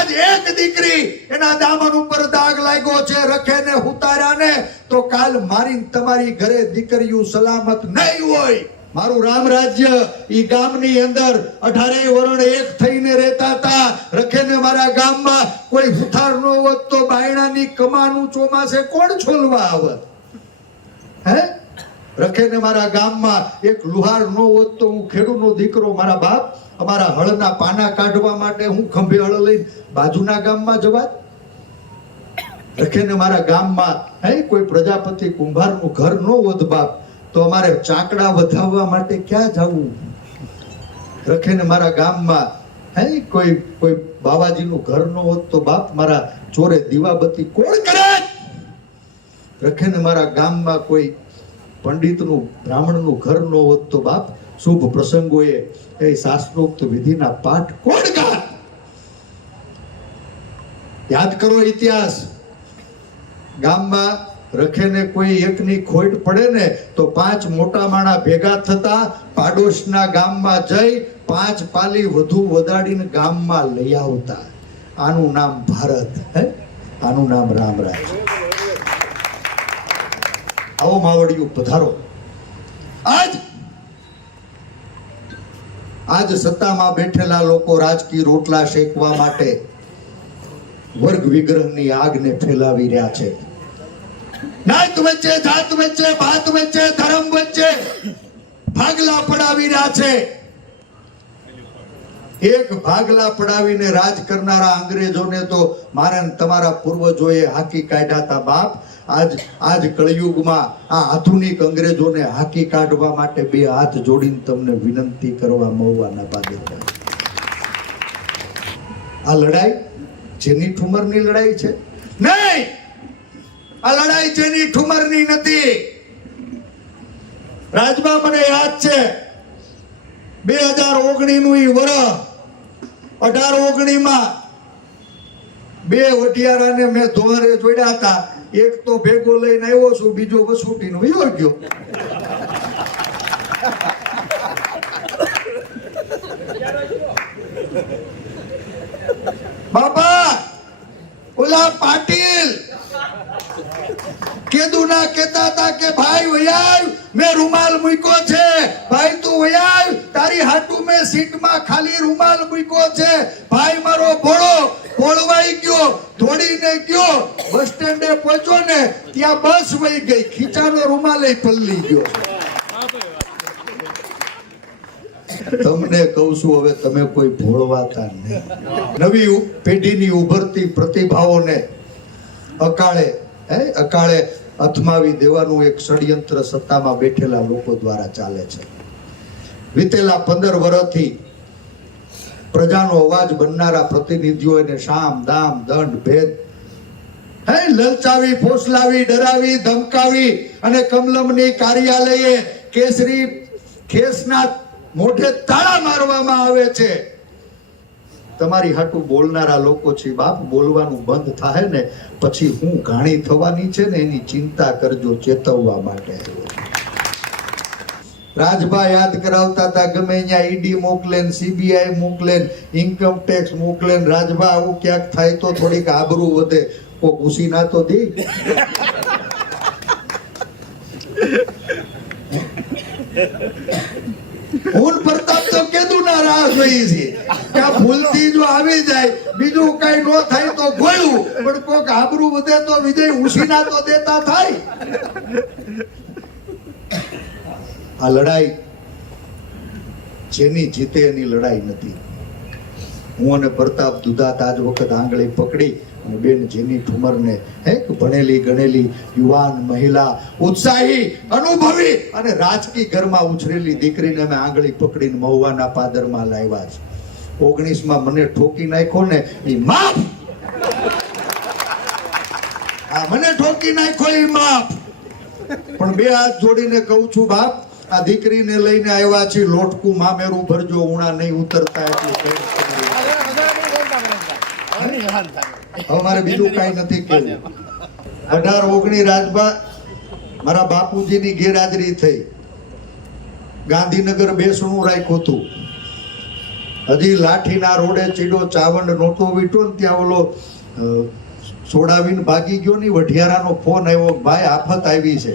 આજ એક દીકરી એના દામન ઉપર દાગ લાગ્યો છે રખે ને ઉતાર્યા ને તો કાલ મારી તમારી ઘરે દીકરીયું સલામત નહીં હોય. મારું રામ રાજ્ય ઈ ગામની અંદર અઢારેય વરણ એક થઈને રહેતા હતા. રખે ને મારા ગામમાં કોઈ હુથાર નો હોત તો બાયણાની કમાનું ચોમાસે કોણ છોલવા આવત? હે? રખે ને મારા ગામમાં એક લુહાર નો હોત તો હું ખેડૂતનો દીકરો, મારા બાપ, અમારા હળના પાના કાઢવા માટે હું ખંભે હળ લઈને બાજુના ગામમાં જવા રખે ને મારા ગામમાં, હે, કોઈ પ્રજાપતિ કુંભારનું ઘર નો હોત બાપ, તો અમારે ચાકડા વધાવવા માટે ક્યાં જવું? રખે ને મારા ગામમાં, હે, કોઈ કોઈ બાવાજીનું ઘર નો હોત તો બાપ મારા ચોરે દીવાબત્તી કોણ કરે? રખે ને મારા ગામમાં કોઈ પંડિતનું, બ્રાહ્મણનું ઘર ન હોત બાપ શુભ પ્રસંગોએ એ શાસ્ત્રોક્ત વિધિના પાઠ કોણ યાદ કરો ઇતિહાસ. ગામમાં રખેને કોઈ એકની ખોટ પડે ને તો પાંચ મોટા માણા ભેગા થતા પાડોશના ગામમાં જઈ પાંચ પાલી વધુ વધાડીને ગામમાં લઈ આવતા. આનું નામ ભારત, હે? આનું નામ રામ રાજ આવો માવડીઓ, પધારો. આજ આજ સત્તામાં બેઠેલા લોકો રાજકીય રોટલા શેકવા માટે વર્ગ વિગ્રહની આગને ફેલાવી રહ્યા છે. નાત વચ્ચે, જાત વચ્ચે, ભાત વચ્ચે, ધર્મ વચ્ચે ભાગલા પડાવી રહ્યા છે. એક ભાગલા પડાવીને રાજ કરનારા અંગ્રેજોને તો મારે તમારા પૂર્વજોએ હાકી કાઢ્યા હતા બાપ. આજ આજ કળિયુગમાં આ આધુનિક અંગ્રેજોને હાકી કાઢવા માટે બે હાથ જોડીને તમને વિનંતી કરવા મહુવાના પાદે આ લડાઈ જેની ઠુમરની લડાઈ છે? નહીં! આ લડાઈ જેની ઠુમરની નથી. રાજમાં મને યાદ છે, બે હજાર ઓગણી નું ઈ વર્ષ અઢાર ઓગણીમાં બે વટિયારાને મેં ધોરે જોડ્યા હતા. એક તો ભેગો લઈને આવ્યો છું, બીજો વસુટીનો યો ગયો. બાપા ઓલા પાટીલ. કેદુના કેતા હતા કે ભાઈ વયાવ, મેં રૂમાલ મૂક્યો છે. ભાઈ તું વયાવ, તારી હાટુ મેં સીટમાં ખાલી રૂમાલ મૂક્યો છે. ભાઈ મારો ભોળો ભોળવાઈ ગયો દોડીને ગયો, બસ સ્ટેન્ડે પહોંચ્યો ને, ત્યાં બસ વહી ગઈ, ખીચાનો રૂમાલ પલ્લી ગયો. તમને કહું છું, હવે તમે કોઈ ભોળવાતા નહીં. નવી પેઢીની ઉભરતી પ્રતિભાઓને અકાળે, હે, અકાળે અથમાવી દેવાનું એક ષડયંત્ર સત્તામાં બેઠેલા લોકો દ્વારા ચાલે છે. વીતેલા પંદર વર્ષથી પ્રજાનો અવાજ બનનારા પ્રતિનિધિઓને શામ, દામ, દંડ, ભેદ હે, લલચાવી, ફોસલાવી, ડરાવી, ધમકાવી અને કમલમની કાર્યાલયે કેસરી ખેસના મોઢે તાળા મારવામાં આવે છે તમારી હાટું બોલનારા લોકો છે, બાપ, બોલવાનું બંધ થાય ને પછી હું ઘાણી થવાની છે ને એની ચિંતા કરજો ચેતવવા માટે. રાજભા યાદ કરાવતા હતા, ગમે અહીંયા ઈડી મોકલે સીબીઆઈ મોકલે ઇન્કમ ટેક્સ મોકલે રાજભા આવું ક્યાંક થાય તો થોડીક આબરૂ વધે. કોઈ ઘૂસી ના તો દી. હું પ્રતાપ તો કેદું ના રાહ જોઈ છે. કે ભૂલથી જો આવી જાય, બીજું કઈ નો થાય તો ગોયું પણ કોક આબરૂ વધે તો વિજય ઉસીના તો દેતા થાય. આ લડાઈ જેની જીતે એની લડાઈ નથી. હું અને પ્રતાપ દુધાત આજ વખત આંગળી પકડી અને બેન જેની ઠુમરને, હે, ભણેલી, ગણેલી, યુવાન, મહિલા, ઉત્સાહી, અનુભવી અને રાજકીય ઘરમાં ઉછરેલી દીકરીને અમે આંગળી પકડીને મહુવાના પાદરમાં લાવ્યા છે. ઓગણીસમાં મને ઠોકી નાખ્યો ને એ માફ! આ મને ઠોકી નાખ્યો એ માફ! પણ બે હાથ જોડીને કહું છું, બાપ આ દીકરીને લઈને આવ્યા છે લોટકું મામેરું ભરજો ઉણા નહીં ઉતરતા એટલું હવે મારે બીજું કાંઈ નથી કેવું. અઢાર ઓગણી રાજભા મારા બાપુજીની ગેરહાજરી થઈ. ગાંધીનગર બેસણું રાખ્યું હતું. હજી લાઠીના રોડે ચીડો ચાવંડ નહોતો વીટો ને ત્યાં ઓલો સોડાવીને છોડાવીને ભાગી ગયો ની વઢિયારાનો ફોન આવ્યો ભાઈ આફત આવી છે.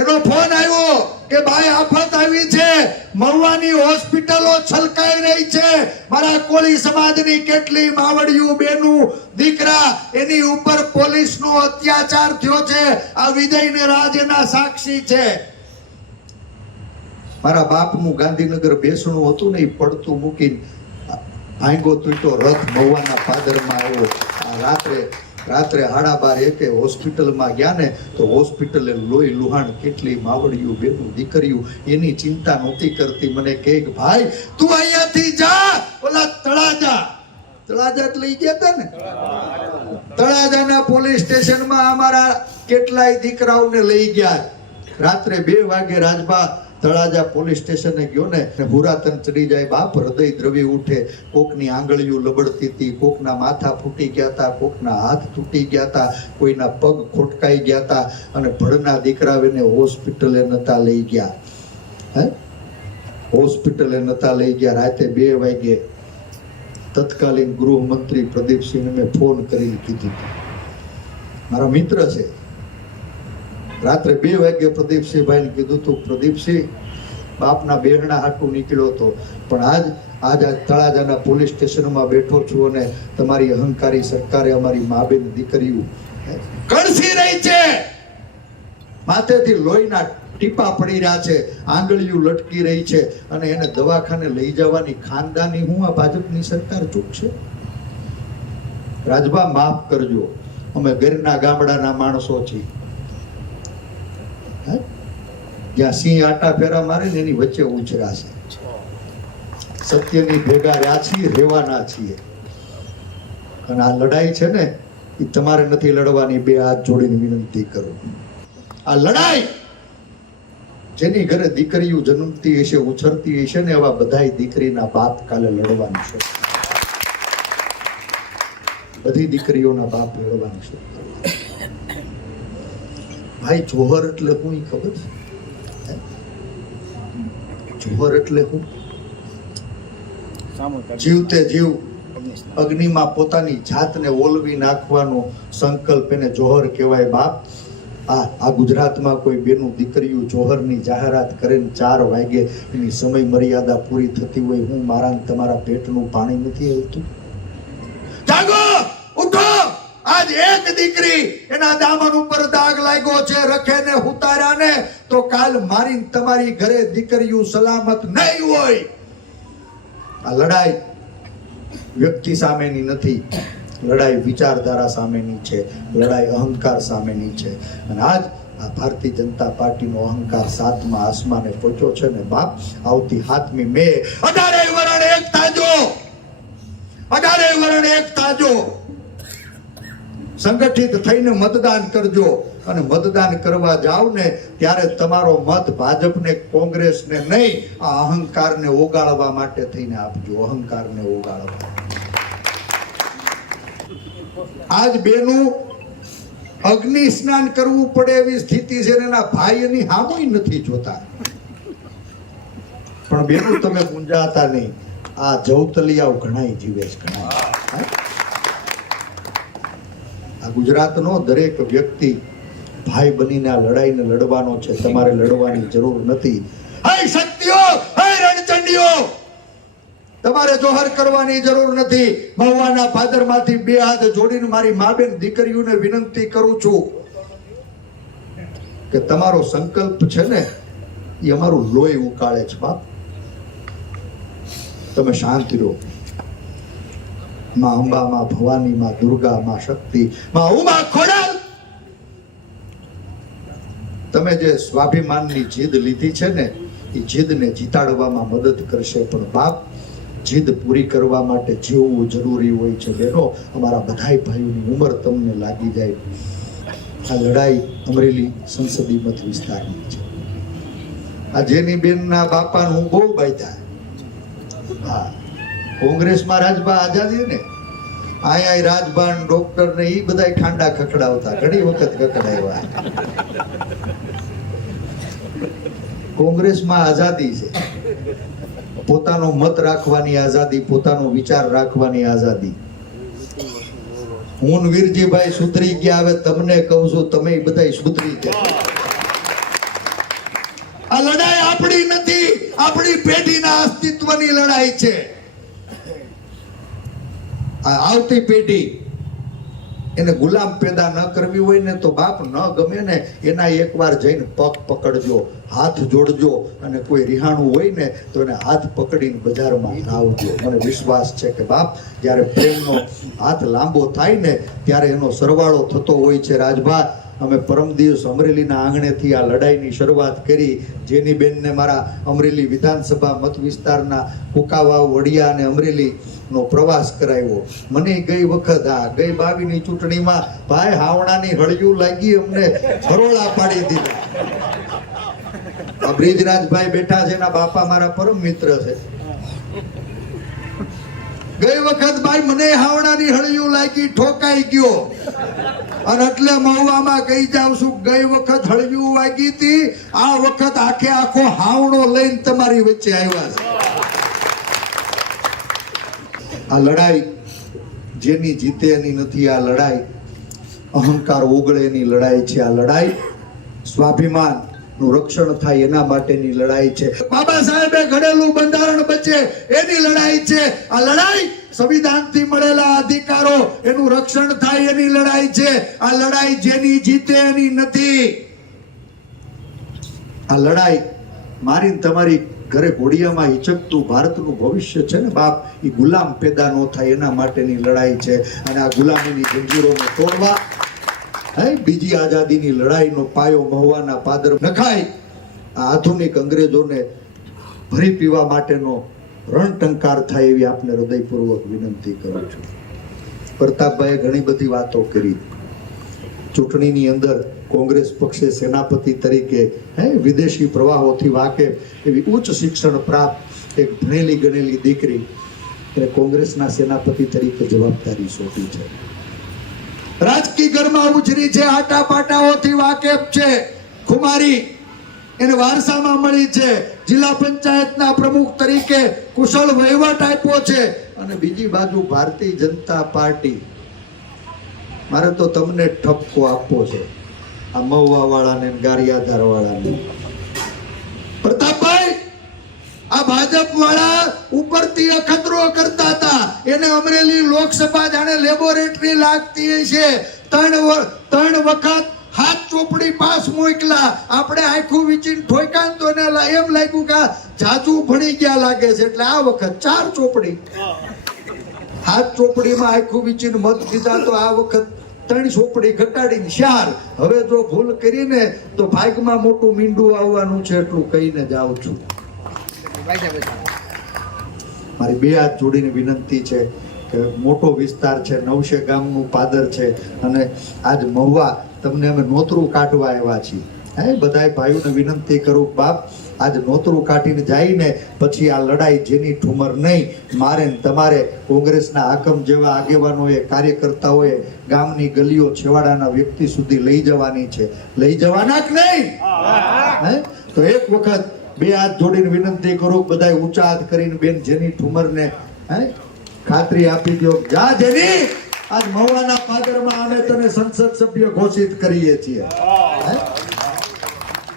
એનો ફોન આવ્યો કે ભાઈ આફત આવી છે. મરવાની હોસ્પિટલો છલકાઈ રહી છે. મારા કોળી સમાજની કેટલી માવડિયું બેનું દીકરા એની ઉપર પોલીસનો અત્યાચાર થયો છે. આ વિજય ને રાજ એના સાક્ષી છે. મારા બાપનું ગાંધીનગર બેસણું હતું ને એ પડતું મૂકીને ભાંગો તૂટ્યો. રથ મહુવાના પાદરમાં આવ્યો. રાત્રે રાત્રે હાડા બાર એકે હોસ્પિટલમાં ગયા ને તો હોસ્પિટલે લોહી લુહાણ કેટલી માવડિયું બેનું દીકરીયું, એની ચિંતા નહોતી કરતી. મને કે, ભાઈ, તું અહીંયાથી જા. ઓલા તળાજા. તળાજા એટલે ગયા તા ને? તળાજાના પોલીસ સ્ટેશનમાં અમારા કેટલાય દીકરાઓને લઈ ગયા. રાત્રે બે વાગે રાજબા તળાજા પોલીસ સ્ટેશને ગયો ને ભૂરાતન ચડી જાય, બાપ હૃદય દ્રવી ઉઠે, કોકની આંગળીઓ લબડતી હતી, કોકના માથા ફૂટી ગયા હતા કોકના હાથ તૂટી ગયા હતા કોઈના પગ ખોટકાઈ ગયા હતા અને ભડના દીકરાઓને હોસ્પિટલે નતા લઈ ગયા. હે? હોસ્પિટલે નતા લઈ ગયા, રાતે બે વાગે તત્કાલીન ગૃહમંત્રી પ્રદીપસિંહને મેં ફોન કરીને કીધું મારા મિત્ર છે. રાત્રે બે વાગે પ્રદીપસિંહભાઈને કીધું તું, પ્રદીપસિંહ, બાપના બેહણા હાટું નીકળ્યો હતો. પણ આજ આજ આ તળાજાના પોલીસ સ્ટેશનમાં બેઠો છું અને તમારી અહંકારી સરકારે અમારી મા બેન દીકરીઓ કણસી રહી છે! માથેથી લોહીના ટીપા પડી રહ્યા છે. આંગળીઓ લટકી રહી છે અને એને દવાખાને લઈ જવાની ખાનદાની હું આ ભાજપની સરકાર ચૂકશે રાજભા, માફ કરજો. અમે ઘરના ગામડાના માણસો છીએ? જ્યાં સિંહ આટા ફેરા મારે ને એની વચ્ચે ઉછરાશે સત્યની ભેગા રહ્યા છીએ, રહેવાના છીએ. અને આ લડાઈ છે ને, એ તમારે નથી લડવાની, બે હાથ જોડીને વિનંતી કરું. આ લડાઈ જેની ઘરે દીકરીઓ જન્મતી હશે, ઉછરતી હશે ને એવા બધા દીકરીના બાપ કાલે લડવાનું છે. બધી દીકરીઓના બાપ લડવાનું છે. ભાઈ જોહર એટલે હું ઈ ખબર છે? જોહર એટલે હું? જીવતે જીવ અગ્નિમાં પોતાની જાતને ઓલવી નાખવાનો સંકલ્પ એને જોહર કહેવાય બાપ. આ આ ગુજરાતમાં કોઈ બેનું દીકરીઓ જોહરની જાહેરાત કરીને ચાર વાગે એની સમય મર્યાદા પૂરી થતી હોય હું મારા તમારા પેટનું પાણી નથી ઉઠો આજ એક દીકરી એના દામન ઉપર દાગ લાગ્યો છે રખે ને ઉતાર્યા ને તો કાલ મારી તમારી ઘરે દીકરીઓ સલામત નહીં હોય. આ લડાઈ વ્યક્તિ સામેની નથી, લડાઈ વિચારધારા સામેની છે, લડાઈ અહંકાર સામેની છે. અને આજ આ ભારતીય જનતા પાર્ટીનો અહંકાર સાતમા આસમાને પહોંચ્યો છે ને બાપ, આવતી હાથમી મે અઢારે વરણ એક તાજો અઢારે વરણ એક તાજો સંગઠિત થઈને મતદાન કરજો અને મતદાન કરવા જાવ ને ત્યારે તમારો મત ભાજપને, કોંગ્રેસને નહીં, આ અહંકારને ઓગાળવા માટે થઈને આપજો, અહંકારને ઓગાળવા. આજ બેનું અગ્નિ સ્નાન કરવું પડે એવી સ્થિતિ છે એના ભાઈ એની નથી જોતા. પણ બેનું તમે ગુંજાતા નહીં. આ જવતલિયાઓ ઘણા જીવે છે ઘણા ગુજરાતનો દરેક વ્યક્તિ ભાઈ બનીને આ લડાઈને લડવાનો છે, તમારે લડવાની જરૂર નથી. હે શક્તિઓ, હે રણચંડીઓ, તમારે જોહર કરવાની જરૂર નથી. મહુવાના પાદરમાંથી બે હાથ જોડીને મારી મા બેન દીકરીઓને વિનંતી કરું છું કે તમારો સંકલ્પ છે ને, એ અમારું લોહી ઉકાળે છે બાપ. તમે શાંતિ રહો માં અંબા, માં ભવાની, માં દુર્ગા, માં શક્તિ, માં ઉમા ખોડાલ. તમે જે સ્વાભિમાનની જીદ લીધી છે ને, એ જીદને જીતાડવામાં મદદ કરશે, પણ બાપ જીદ પૂરી કરવા માટે જીવવું જરૂરી હોય છે. બેનો અમારા બધાય ભાઈઓની ઉંમર તમને લાગી જાય. આ લડાઈ અમરેલી સંસદીય મત વિસ્તારની છે. આ જેની બેનના બાપા હું બહુ બાયતા હા. કોંગ્રેસમાં રાજભા આઝાદી ને? અહીંયા રાજભાન ડોક્ટર ને એ બધા ઠાંડા ખખડાવતા. ઘણી વખત ખખડાવ્યા. કોંગ્રેસમાં આઝાદી છે. પોતાનો મત રાખવાની આઝાદી, પોતાનો વિચાર રાખવાની આઝાદી. હું વીરજીભાઈ સુધરી ગયા હવે તમને કહું છું, તમે બધા સુધરી ગયા. આ લડાઈ આપણી નથી, આપણી પેઢીના અસ્તિત્વની લડાઈ છે. આવતી પેઢી એને ગુલામ પેદા ન કરવી હોય ને તો બાપ ન ગમે ને એના એકવાર જઈને પગ પકડજો, હાથ જોડજો અને કોઈ રિહાણું હોય ને તો એને હાથ પકડીને બજારમાં લાવજો મને વિશ્વાસ છે કે બાપ, જ્યારે પ્રેમનો હાથ લાંબો થાય ને ત્યારે એનો સરવાળો થતો હોય છે. રાજભા, અમે પરમ દિવસ અમરેલીના આંગણેથી આ લડાઈની શરૂઆત કરી, જેની બેનને મારા અમરેલી વિધાનસભા મત વિસ્તારના કુકાવાવ, વડિયા અને અમરેલી નો પ્રવાસ કરાવ્યો. મને ગઈ વખત આ ગઈ બાવીની ચૂંટણીમાં ભાઈ હાવણાની હળિયું લાગી અમને ફરોળા પાડી દીધા. બ્રિજરાજભાઈ બેઠા છે, એના બાપા મારા પરમ મિત્ર છે. ગઈ વખત ભાઈ મને હાવણાની હળિયું લાગી, ઠોકાઈ ગયો. અને એટલે મહુવામાં કહી જાઉં છું. ગઈ વખત હળિયું વાગી હતી, આ વખત આખે આખો હાવણો લઈને તમારી વચ્ચે આવ્યા છે. આ લડાઈ, જેની જીતે એની નથી આ લડાઈ, અહંકાર ઓગળે એની લડાઈ છે આ લડાઈ. સ્વાભિમાનનું રક્ષણ થાય એના માટેની લડાઈ છે. બાબા સાહેબે ઘડેલું બંધારણ બચે એની લડાઈ છે. આ લડાઈ સંવિધાનથી મળેલા અધિકારો, એનું રક્ષણ થાય એની લડાઈ છે. આ લડાઈ જેની જીતે એની નથી. આ લડાઈ મારી તમારી ઘરે ઘોડિયામાં હિચકતું ભારતનું ભવિષ્ય છે ને બાપ એ ગુલામ પેદા ન થાય એના માટેની લડાઈ છે. અને આ ગુલામીની જંજીરોને તોડવા, હે, બીજી આઝાદીની લડાઈનો પાયો મહુવાના પાદર નખાય. આ આધુનિક અંગ્રેજોને ભરી પીવા માટેનો રણટંકાર થાય એવી આપને હૃદયપૂર્વક વિનંતી કરું છું. પ્રતાપભાઈએ ઘણી બધી વાતો કરી. ચૂંટણીની અંદર કોંગ્રેસ પક્ષે સેનાપતિ તરીકે, હે, વિદેશી પ્રવાહોથી વાકેફ એવી ઉચ્ચ શિક્ષણ પ્રાપ્ત એક ભણેલી ગણેલી દીકરી એને કોંગ્રેસના સેનાપતિ તરીકે જવાબદારી સોંપી છે. રાજકીય ઘરમાં ઉછરી છે આટા પાટાઓથી વાકેફ છે, ખુમારી એને વારસામાં મળી છે, જિલ્લા પંચાયતના પ્રમુખ તરીકે કુશળ વહીવટ આપ્યો છે અને બીજી બાજુ ભારતીય જનતા પાર્ટી. મારે તો તમને ઠપકો આપવો છે. આ મહુવા વાળાને ગારિયાધાર વાળાને પ્રતાપભાઈ આ ભાજપ વાળા ઉપરથી અખતરો કરતા હતા. એને અમરેલી લોકસભા જાણે લેબોરેટરી લાગતી છે ત્રણ ત્રણ વખત હાથ ચોપડી પાસ મોકલા. આપણે આખું વિચીન ઠોકાન તો એને એમ લાગ્યું કે જાજુ ભણી ગયા લાગે છે. એટલે આ વખત ચાર ચોપડી. હાથ ચોપડીમાં આખું વિચીન મત દીધા તો આ વખત ત્રણ ચોપડી ઘટાડીને ચાર હવે જો ભૂલ કરીને તો ભાગમાં મોટું મીંડું આવવાનું છે એટલું કહીને જાઉં છું. મારી બે હાથ જોડીને વિનંતી છે કે મોટો વિસ્તાર છે, નવશે ગામનું પાદર છે અને આજ મહુવા તમને અમે નોતરું કાઢવા આવ્યા છીએ. હે, બધાય ભાઈઓને વિનંતી કરું, બાપ આજ નોતરું કાઢીને જઈને પછી આ લડાઈ જેની ઠુમર નહીં, મારે તમારે કોંગ્રેસના હાકમ જેવા આગેવાનોએ, કાર્યકર્તાઓએ ગામની ગલીઓ છેવાડાના વ્યક્તિ સુધી લઈ જવાની છે. લઈ જવાના જ નહીં! તો એક વખત બે હાથ જોડીને વિનંતી કરું બધા ઊંચા હાથ કરીને બેન જેની ઠુમરને, હે? ખાતરી આપી દો જા જેની! આજ મહુવાના પાદરમાં અમે તને સંસદ સભ્ય ઘોષિત કરીએ છીએ.